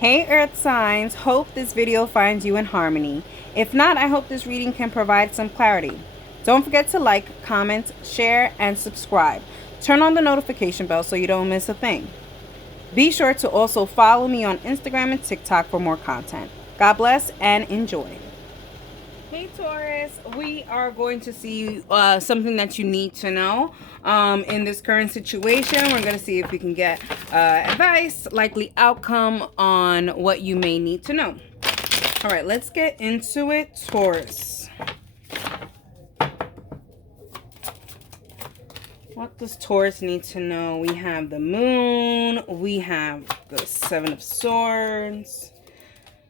Hey Earth signs, hope this video finds you in harmony. If not, I hope this reading can provide some clarity. Don't forget to like, comment, share, and subscribe. Turn on the notification bell so you don't miss a thing. Be sure to also follow me on Instagram and TikTok for more content. God bless and enjoy. Hey Taurus, we are going to see something that you need to know in this current situation. We're going to see if we can get advice, likely outcome on what you may need to know. All right, let's get into it, Taurus. What does Taurus need to know? We have the moon, we have the Seven of Swords,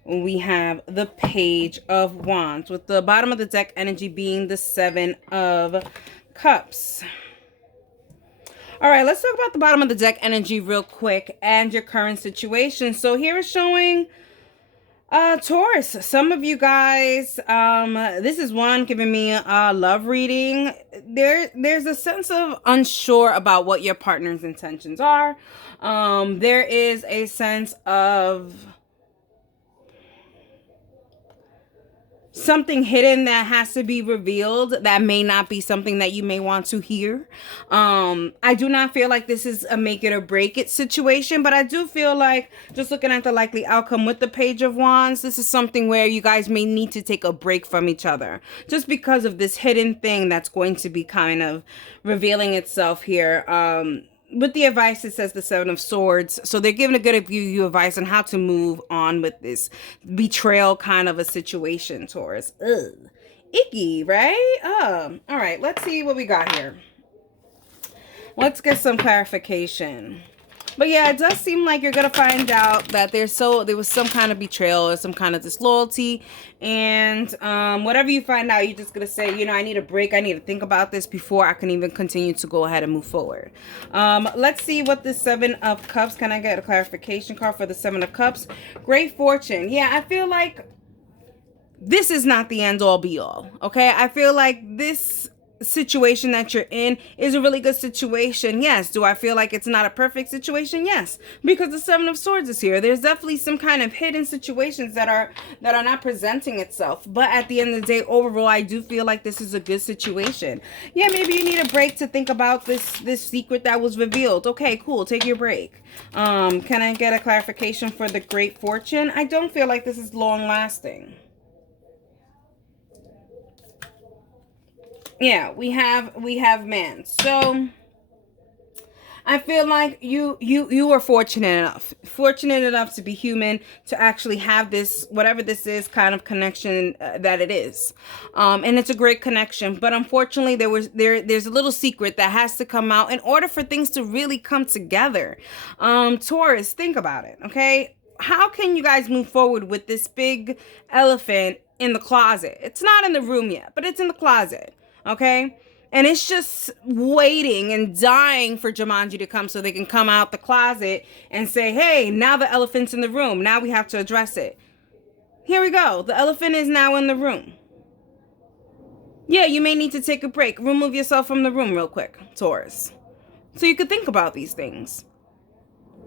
we have the Page of Wands, with the bottom of the deck energy being the Seven of Cups. All right, let's talk about the bottom of the deck energy real quick and your current situation. So here is showing Taurus, some of you guys, this is one giving me a love reading. There's a sense of unsure about what your partner's intentions are. There is a sense of something hidden that has to be revealed that may not be something that you may want to hear. I do not feel like this is a make it or break it situation, but I do feel like, just looking at the likely outcome with the Page of Wands, this is something where you guys may need to take a break from each other just because of this hidden thing that's going to be kind of revealing itself here. With the advice, it says the Seven of Swords. So they're giving a good you advice on how to move on with this betrayal kind of a situation, Taurus. Ugh. Icky, right? All right, let's see what we got here. Let's get some clarification. But yeah, it does seem like you're going to find out that there was some kind of betrayal or some kind of disloyalty. And whatever you find out, you're just going to say, you know, I need a break. I need to think about this before I can even continue to go ahead and move forward. Let's see what the Seven of Cups. Can I get a clarification card for the Seven of Cups? Great fortune. Yeah, I feel like this is not the end all be all. Okay, I feel like this situation that you're in is a really good situation. Yes. Do I feel like it's not a perfect situation? Yes, because the Seven of Swords is here. There's definitely some kind of hidden situations that are not presenting itself, but at the end of the day, overall, I do feel like this is a good situation. Yeah, maybe you need a break to think about this secret that was revealed. Okay, cool, take your break. Can I get a clarification for the Great Fortune? I don't feel like this is long lasting. Yeah, we have man. So I feel like you are fortunate enough to be human, to actually have this, whatever this is, kind of connection that it is. And it's a great connection, but unfortunately there's a little secret that has to come out in order for things to really come together. Taurus, think about it, okay? How can you guys move forward with this big elephant in the closet? It's not in the room yet, but it's in the closet. Okay, and it's just waiting and dying for Jumanji to come so they can come out the closet and say, hey, now the elephant's in the room. Now we have to address it. Here we go. The elephant is now in the room. Yeah, you may need to take a break. Remove yourself from the room real quick, Taurus, so you could think about these things.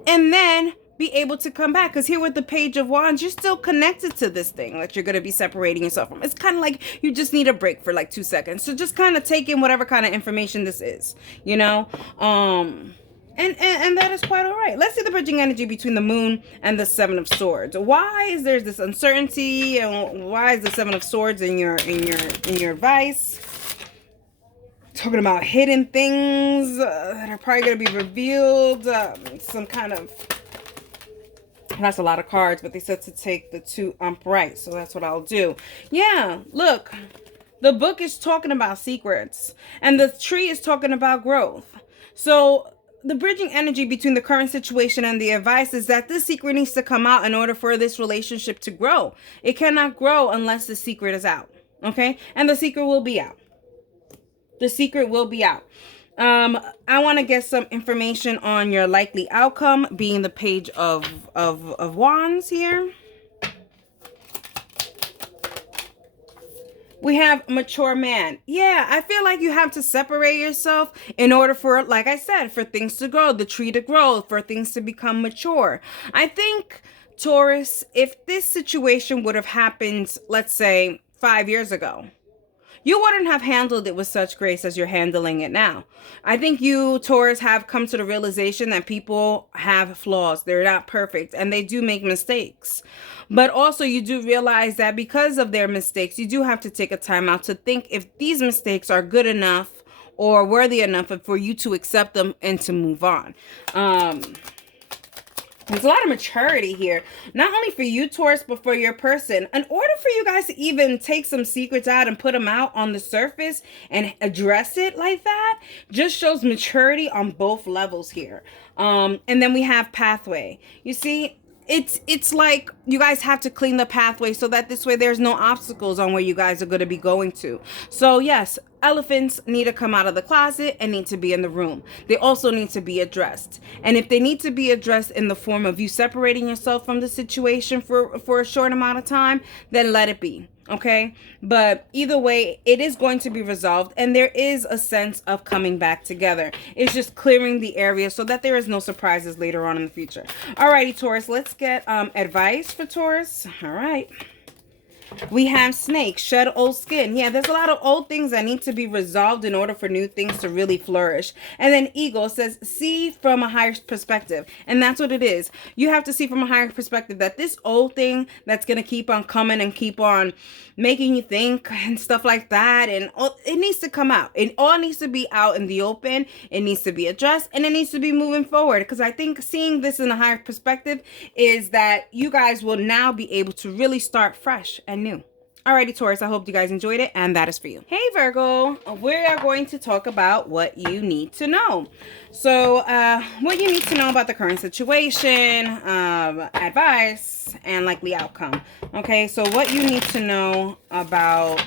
And then be able to come back, because here with the Page of Wands, you're still connected to this thing that you're going to be separating yourself from. It's kind of like you just need a break for like 2 seconds. So just kind of take in whatever kind of information this is, you know. And that is quite all right. Let's see the bridging energy between the moon and the Seven of Swords. Why is there this uncertainty, and why is the Seven of Swords in your advice? Talking about hidden things that are probably going to be revealed. Some kind of... That's a lot of cards, but they said to take the 2 upright, so that's what I'll do. Yeah, look, the book is talking about secrets, and the tree is talking about growth. So the bridging energy between the current situation and the advice is that this secret needs to come out in order for this relationship to grow. It cannot grow unless the secret is out, okay? And the secret will be out. The secret will be out. I want to get some information on your likely outcome, being the Page of Wands here. We have mature man. Yeah, I feel like you have to separate yourself in order for, like I said, for things to grow, the tree to grow, for things to become mature. I think Taurus, if this situation would have happened, let's say 5 years ago, you wouldn't have handled it with such grace as you're handling it now. I think you, Taurus, have come to the realization that people have flaws. They're not perfect and they do make mistakes. But also you do realize that because of their mistakes, you do have to take a time out to think if these mistakes are good enough or worthy enough for you to accept them and to move on. There's a lot of maturity here, not only for you, Taurus, but for your person. In order for you guys to even take some secrets out and put them out on the surface and address it like that, just shows maturity on both levels here. And then we have pathway. You see, it's like you guys have to clean the pathway so that this way there's no obstacles on where you guys are going to be going to. So yes, elephants need to come out of the closet and need to be in the room. They also need to be addressed. And if they need to be addressed in the form of you separating yourself from the situation for a short amount of time, then let it be. Okay, but either way, it is going to be resolved and there is a sense of coming back together. It's just clearing the area so that there is no surprises later on in the future. Alrighty, Taurus, let's get advice for Taurus. All right. We have snake, shed old skin. Yeah, there's a lot of old things that need to be resolved in order for new things to really flourish. And then eagle says, see from a higher perspective. And that's what it is. You have to see from a higher perspective that this old thing that's going to keep on coming and keep on making you think and stuff like that, and it needs to come out. It all needs to be out in the open. It needs to be addressed and it needs to be moving forward, because I think seeing this in a higher perspective is that you guys will now be able to really start fresh and new. Alrighty, Taurus, I hope you guys enjoyed it, and that is for you. Hey, Virgo, we are going to talk about what you need to know. So, what you need to know about the current situation, advice, and likely outcome. Okay, so what you need to know about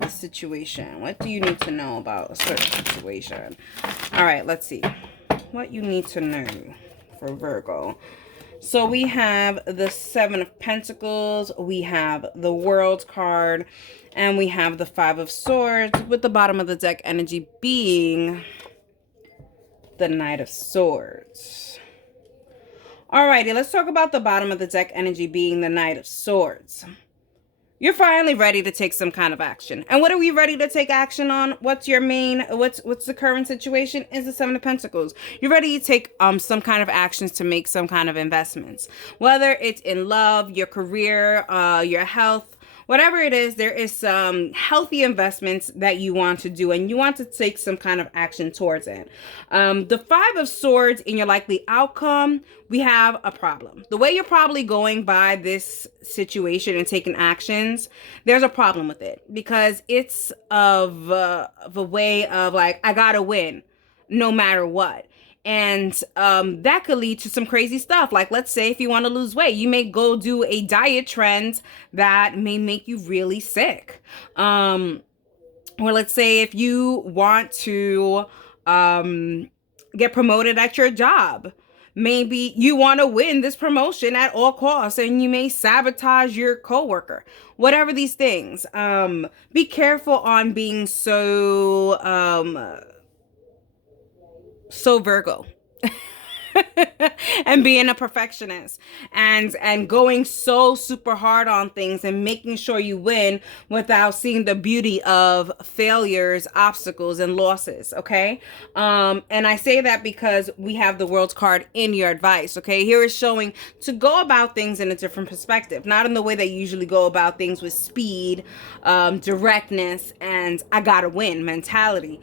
the situation. What do you need to know about a certain situation? Alright, let's see. What you need to know for Virgo. So we have the Seven of Pentacles, we have the World card, and we have the Five of Swords, with the bottom of the deck energy being the Knight of Swords. Alrighty, let's talk about the bottom of the deck energy being the Knight of Swords. You're finally ready to take some kind of action. And what are we ready to take action on? What's your main, what's the current situation? Is the Seven of Pentacles. You're ready to take some kind of actions to make some kind of investments. Whether it's in love, your career, your health, whatever it is, there is some healthy investments that you want to do and you want to take some kind of action towards it. The Five of Swords in your likely outcome, we have a problem. The way you're probably going by this situation and taking actions, there's a problem with it, because it's of a way of like, I gotta win no matter what. And that could lead to some crazy stuff. Like, let's say if you want to lose weight, you may go do a diet trend that may make you really sick. Or let's say if you want to get promoted at your job, maybe you want to win this promotion at all costs and you may sabotage your coworker. Whatever these things, be careful on being so Virgo and being a perfectionist and going so super hard on things and making sure you win without seeing the beauty of failures, obstacles, and losses. Okay. And I say that because we have the World card in your advice. Okay. Here is showing to go about things in a different perspective, not in the way that you usually go about things, with speed, directness, and I gotta win mentality.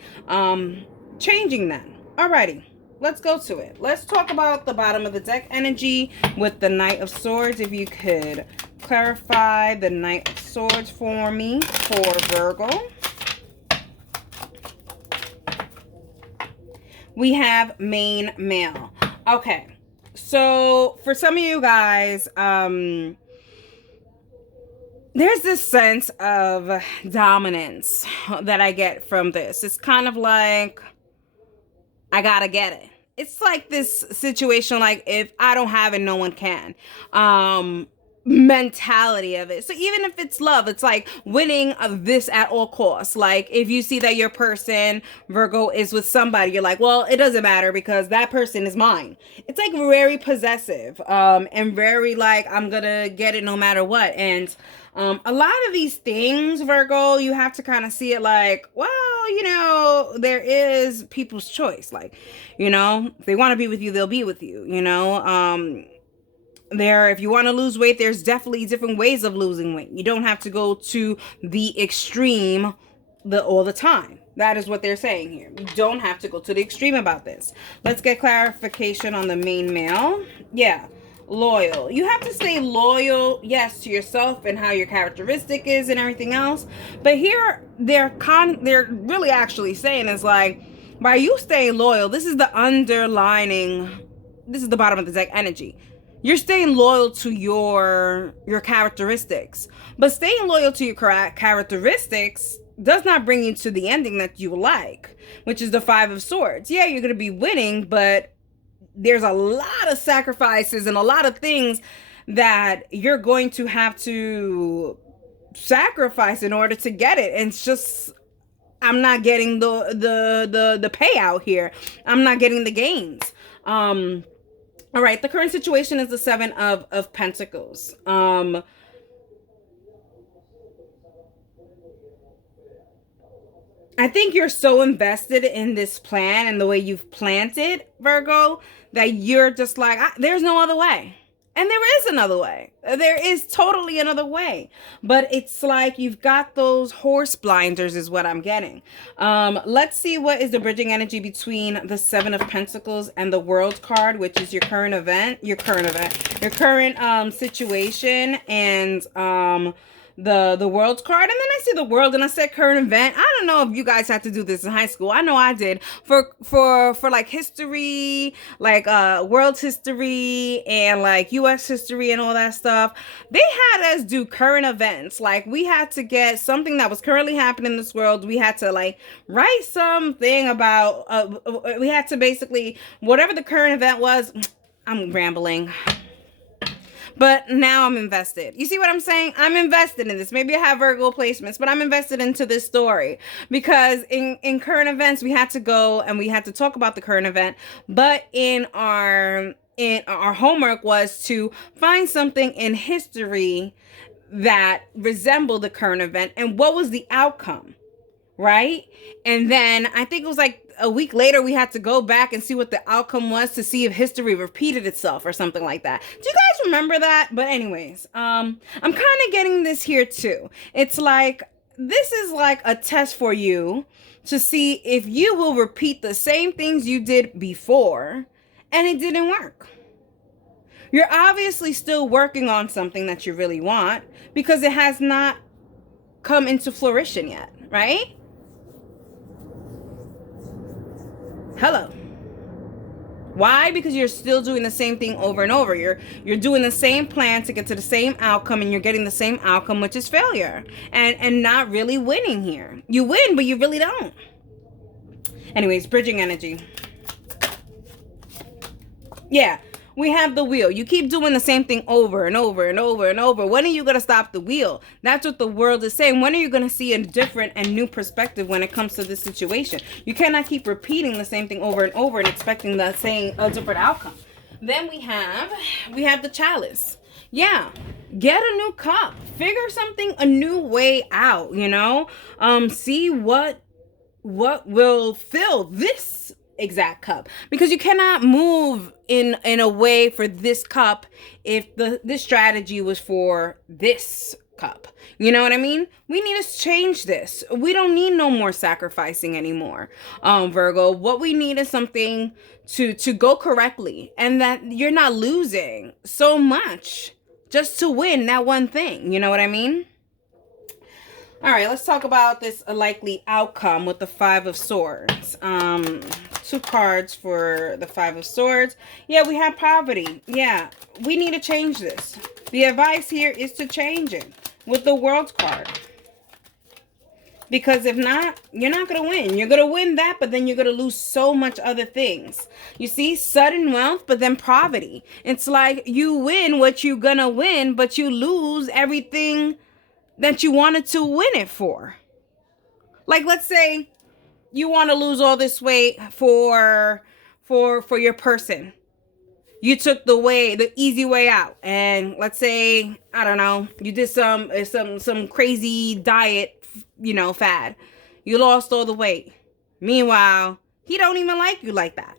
Changing that. Alrighty, let's go to it. Let's talk about the bottom of the deck energy with the Knight of Swords. If you could clarify the Knight of Swords for me for Virgo. We have main male. Okay, so for some of you guys, there's this sense of dominance that I get from this. It's kind of like, I gotta get it. It's like this situation, like, if I don't have it, no one can. mentality of it. So even if it's love, it's like winning of this at all costs. Like if you see that your person, Virgo, is with somebody, you're like, well, it doesn't matter because that person is mine. It's like very possessive, and very like, I'm gonna get it no matter what. And a lot of these things, Virgo, you have to kind of see it like, well, you know, there is people's choice. Like, you know, if they want to be with you, they'll be with you, you know. If you want to lose weight, there's definitely different ways of losing weight. You don't have to go to the extreme all the time. That is what they're saying here. You don't have to go to the extreme about this. Let's get clarification on the main male. Yeah, loyal. You have to stay loyal, yes, to yourself and how your characteristic is and everything else. But here they're really actually saying is like, by you staying loyal, this is the underlining, this is the bottom of the deck energy. You're staying loyal to your characteristics. But staying loyal to your characteristics does not bring you to the ending that you like, which is the Five of Swords. Yeah, you're going to be winning, but there's a lot of sacrifices and a lot of things that you're going to have to sacrifice in order to get it. And it's just, I'm not getting the payout here. I'm not getting the gains. All right, the current situation is the Seven of Pentacles. I think you're so invested in this plan and the way you've planned it, Virgo, that you're just like, there's no other way. And there is another way. There is totally another way. But it's like you've got those horse blinders is what I'm getting. Let's see what is the bridging energy between the Seven of Pentacles and the World card, which is your current situation, and the World card. And then I see the World and I said current event. I don't know if you guys had to do this in high school. I know I did. For like history, like world history and like US history and all that stuff. They had us do current events. Like we had to get something that was currently happening in this world. We had to like write something about we had to basically, whatever the current event was. I'm rambling. But now I'm invested. You see what I'm saying? I'm invested in this. Maybe I have Virgo placements, but I'm invested into this story. Because in current events, we had to go and we had to talk about the current event. But in our homework was to find something in history that resembled the current event. And what was the outcome? Right? And then I think it was like a week later, we had to go back and see what the outcome was to see if history repeated itself or something like that. Do you guys remember that? But anyways, I'm kind of getting this here too. It's like, this is like a test for you to see if you will repeat the same things you did before and it didn't work. You're obviously still working on something that you really want because it has not come into fruition yet, right? Hello. Why? Because you're still doing the same thing over and over. You're doing the same plan to get to the same outcome, and you're getting the same outcome, which is failure. And not really winning here. You win, but you really don't. Anyways, bridging energy. Yeah. We have the wheel. You keep doing the same thing over and over and over and over. When are you going to stop the wheel? That's what the world is saying. When are you going to see a different and new perspective when it comes to this situation? You cannot keep repeating the same thing over and over and expecting a different outcome. Then we have the chalice. Yeah, get a new cup. Figure a new way out, you know? See what will fill this exact cup, because you cannot move in a way for this cup if this strategy was for this cup. You know what I mean? We need to change this. We don't need no more sacrificing anymore, Virgo. What we need is something to go correctly, and that you're not losing so much just to win that one thing. You know what I mean? All right, let's talk about this likely outcome with the Five of Swords. Two cards for the Five of Swords. Yeah, we have poverty. Yeah, we need to change this. The advice here is to change it with the World card. Because if not, you're not going to win. You're going to win that, but then you're going to lose so much other things. You see, sudden wealth, but then poverty. It's like you win what you're going to win, but you lose everything that you wanted to win it for. Like, let's say you want to lose all this weight for your person. You took the easy way out, and let's say, I don't know, you did some crazy diet, you know, fad. You lost all the weight. Meanwhile, he don't even like you like that.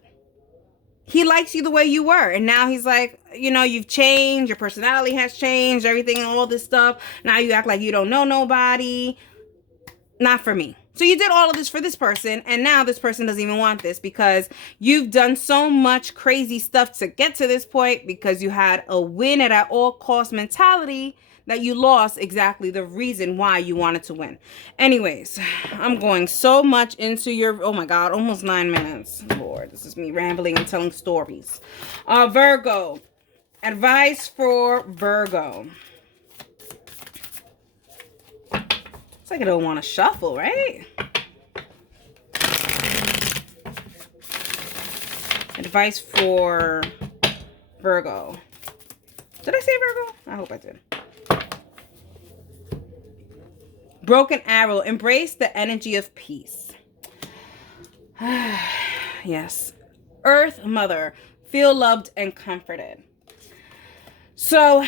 He likes you the way you were, and now he's like, you know, you've changed, your personality has changed, everything, all this stuff. Now you act like you don't know nobody. Not for me. So you did all of this for this person, and now this person doesn't even want this because you've done so much crazy stuff to get to this point because you had a win at all cost mentality that you lost exactly the reason why you wanted to win. Anyways, I'm going so much into your, oh my God, almost 9 minutes. Lord, this is me rambling and telling stories. Virgo, advice for Virgo. It's like I don't want to shuffle, right? Advice for Virgo. Did I say Virgo? I hope I did. Broken arrow. Embrace the energy of peace. Yes. Earth Mother. Feel loved and comforted. So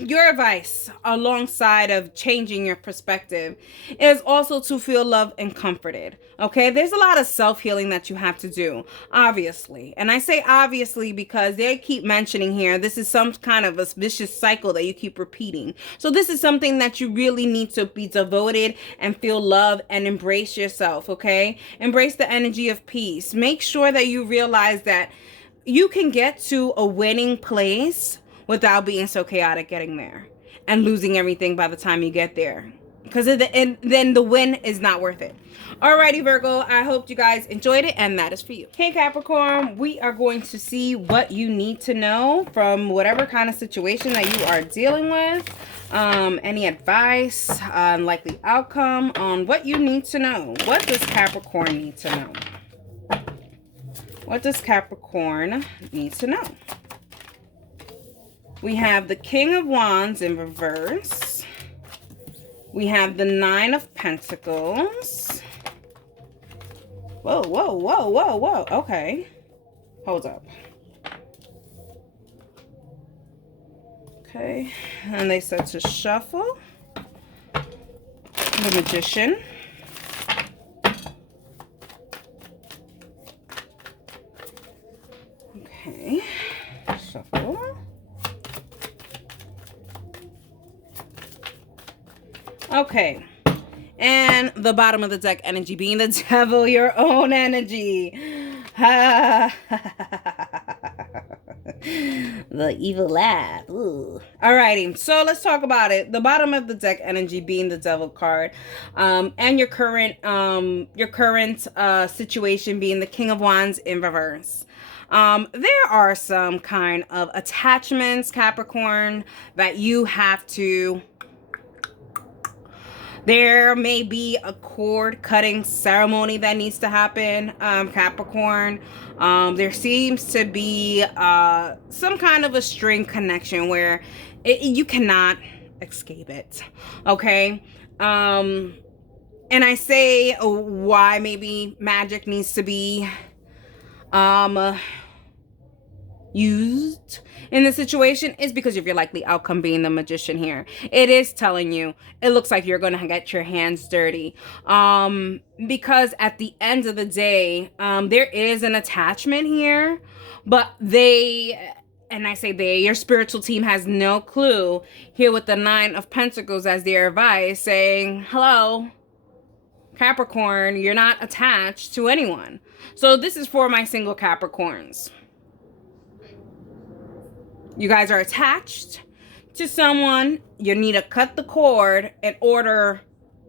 your advice alongside of changing your perspective is also to feel loved and comforted. Okay, there's a lot of self-healing that you have to do, obviously. And I say obviously because they keep mentioning here, this is some kind of a vicious cycle that you keep repeating. So this is something that you really need to be devoted and feel love and embrace yourself. Okay, embrace the energy of peace. Make sure that you realize that you can get to a winning place without being so chaotic getting there and losing everything by the time you get there. Because then the win is not worth it. Alrighty, Virgo, I hope you guys enjoyed it, and that is for you. Hey, Capricorn, we are going to see what you need to know from whatever kind of situation that you are dealing with. Any advice, likely outcome on what you need to know. What does Capricorn need to know? What does Capricorn need to know? We have the King of Wands in reverse. We have the Nine of Pentacles. Whoa, whoa, whoa, whoa, whoa. Okay. Hold up. Okay. And they said to shuffle. The Magician. Okay. Shuffle. Okay, and the bottom of the deck energy being the devil, your own energy. The evil laugh. Ooh. Alrighty, so let's talk about it. The bottom of the deck energy being the devil card, and your current situation being the King of Wands in reverse. There are some kind of attachments, Capricorn, that you have to. There may be a cord cutting ceremony that needs to happen, Capricorn. There seems to be some kind of a string connection where you cannot escape it. Okay. And I say why maybe magic needs to be used in the situation is because of your likely outcome being the Magician here. It is telling you it looks like you're gonna get your hands dirty, because at the end of the day, there is an attachment here, but and I say your spiritual team has no clue here with the Nine of Pentacles as their advice, saying, hello, Capricorn, you're not attached to anyone. So this is for my single Capricorns. You guys are attached to someone. You need to cut the cord in order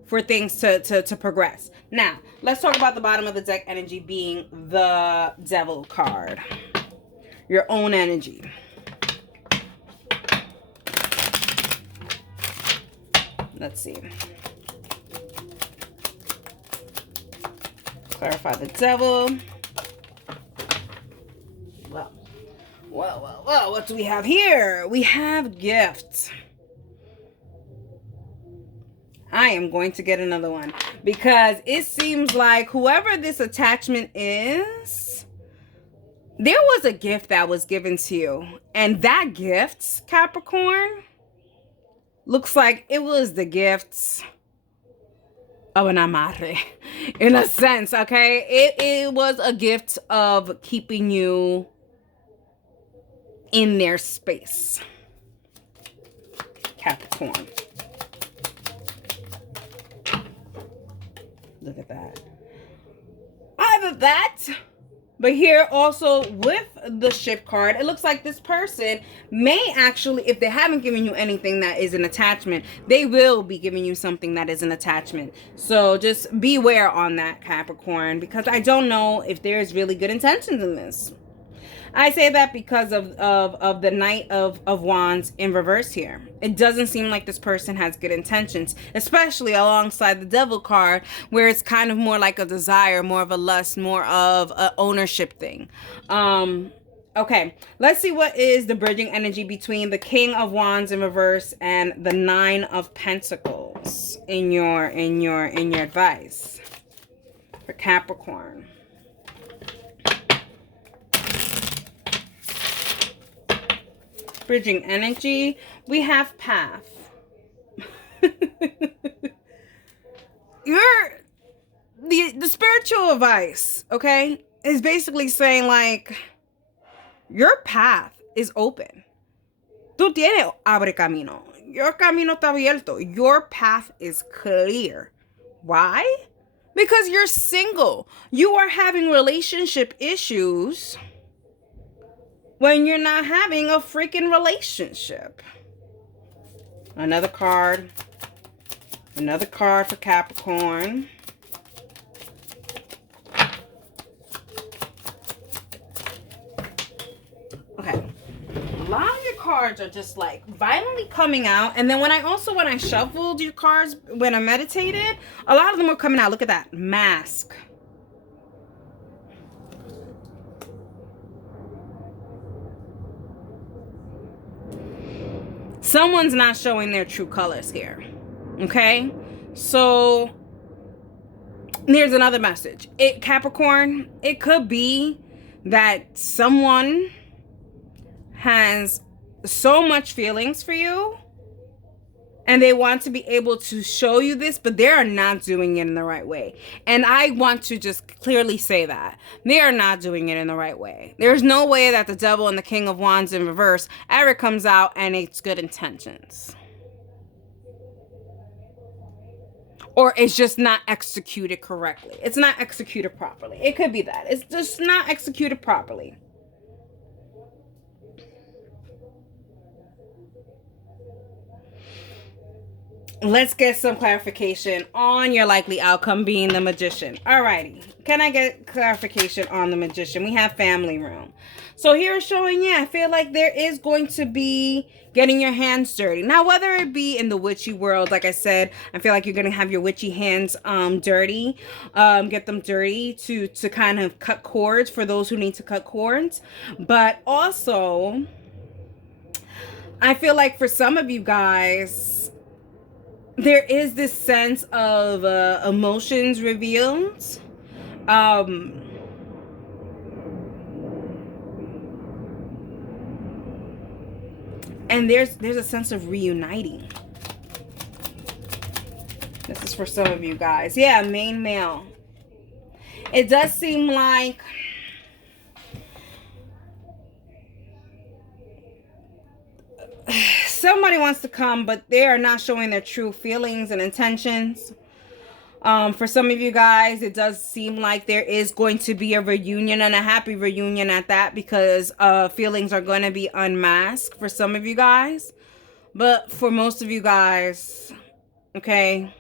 for things to progress. Now, let's talk about the bottom of the deck energy being the devil card. Your own energy. Let's see. Clarify the devil. Well, what do we have here? We have gifts. I am going to get another one because it seems like whoever this attachment is, there was a gift that was given to you. And that gift, Capricorn, looks like it was the gifts of an amarre, in a sense, okay? It was a gift of keeping you in their space, Capricorn. Look at that. Either that, but here also with the Ship card, it looks like this person may actually, if they haven't given you anything that is an attachment, they will be giving you something that is an attachment. So just beware on that, Capricorn, because I don't know if there's really good intentions in this. I say that because of the Knight of Wands in reverse here. It doesn't seem like this person has good intentions, especially alongside the Devil card, where it's kind of more like a desire, more of a lust, more of an ownership thing. Okay, let's see what is the bridging energy between the King of Wands in reverse and the Nine of Pentacles in your advice for Capricorn. Bridging energy, we have path. The spiritual advice, okay, is basically saying like your path is open. Tú tienes abre camino. Your camino está abierto. Your path is clear. Why? Because you're single. You are having relationship issues when you're not having a freaking relationship. Another card. Another card for Capricorn. Okay. A lot of your cards are just like violently coming out. And then when I shuffled your cards, when I meditated, a lot of them were coming out. Look at that. Mask. Someone's not showing their true colors here. Okay? So here's another message. Capricorn, it could be that someone has so much feelings for you and they want to be able to show you this, but they are not doing it in the right way. And I want to just clearly say that. They are not doing it in the right way. There's no way that the Devil and the King of Wands in reverse ever comes out and it's good intentions. Or it's just not executed correctly. It's not executed properly. It could be that. It's just not executed properly. Let's get some clarification on your likely outcome being the Magician. Alrighty. Can I get clarification on the Magician? We have family room. So here it's showing, I feel like there is going to be getting your hands dirty. Now, whether it be in the witchy world, like I said, I feel like you're going to have your witchy hands dirty. Get them dirty to kind of cut cords for those who need to cut cords. But also, I feel like for some of you guys, there is this sense of emotions revealed. And there's a sense of reuniting. This is for some of you guys. Yeah, main male. It does seem like somebody wants to come, but they are not showing their true feelings and intentions. For some of you guys, it does seem like there is going to be a reunion, and a happy reunion at that, because feelings are going to be unmasked for some of you guys. But for most of you guys, okay,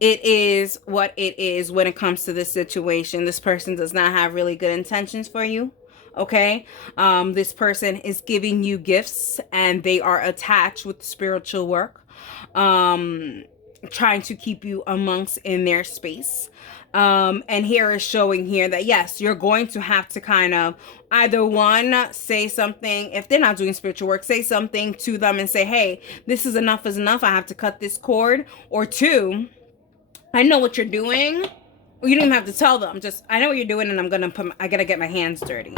it is what it is when it comes to this situation. This person does not have really good intentions for you. Okay, this person is giving you gifts and they are attached with spiritual work. trying to keep you amongst in their space. And here is showing here that yes, you're going to have to kind of either one, say something, if they're not doing spiritual work, say something to them and say, hey, this is enough is enough. I have to cut this cord. Or two, I know what you're doing. You don't even have to tell them. Just, I know what you're doing, and I gotta get my hands dirty.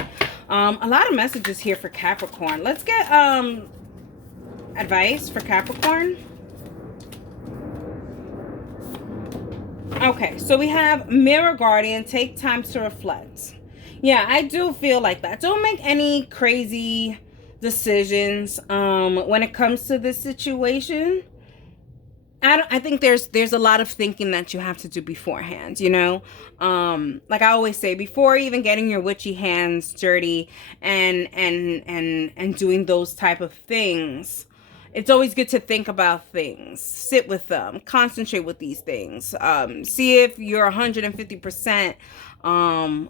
A lot of messages here for Capricorn. Let's get advice for Capricorn. Okay, so we have Mirror Guardian, take time to reflect. Yeah, I do feel like that. Don't make any crazy decisions when it comes to this situation. I think there's a lot of thinking that you have to do beforehand, you know? Like I always say, before even getting your witchy hands dirty and doing those type of things, it's always good to think about things, sit with them, concentrate with these things, see if you're 150%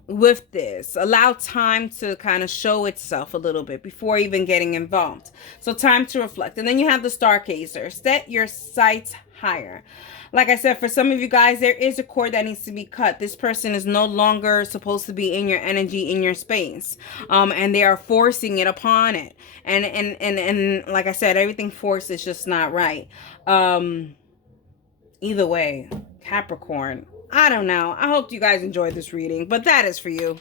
with this. Allow time to kind of show itself a little bit before even getting involved. So time to reflect. And then you have the Stargazer. Set your sights higher. Like I said, for some of you guys, there is a cord that needs to be cut. This person is no longer supposed to be in your energy, in your space. And they are forcing it upon it. And like I said, everything forced is just not right. Either way, Capricorn, I don't know. I hope you guys enjoyed this reading, but that is for you.